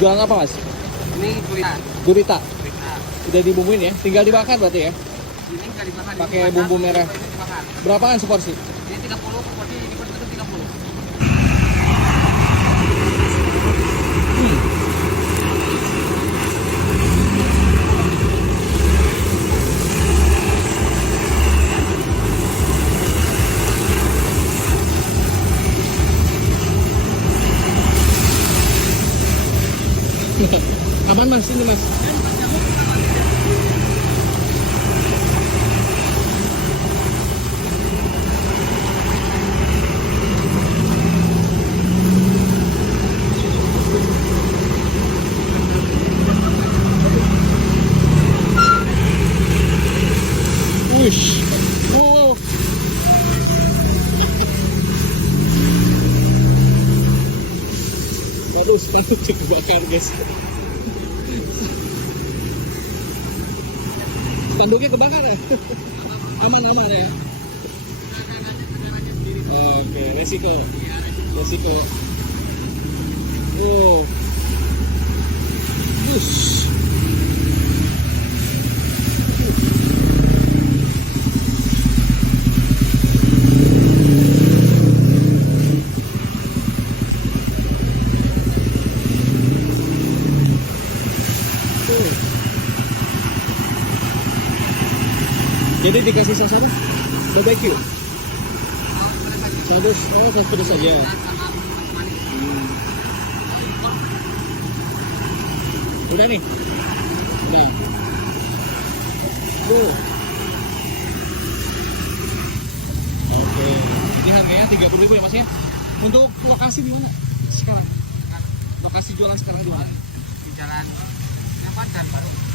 Jualan apa mas? Ini gurita. Gurita. Gurita. Udah dibumbuin ya? Tinggal dibakar berarti ya? Ini nggak dibakar. Pakai ini bumbu dibakar, merah. ini dibakar. Berapaan seporsi? Ini 30, porsi ini porsi itu 30. Aman mas, ini mas. Wush. Oh. Waduh, sepatu cukup bakar guys. Spanduknya kebakar ya? Aman-aman ya? Oke, resiko. Oh. Wush. Jadi dikasih saus barbecue. Saus, oh saus pedas saja. Udah nih. Udah. Oke. Ini harganya 30.000 ya Mas ya? Untuk lokasi di mana sekarang? Lokasi jualan sekarang di mana? Di jalan yang Padang.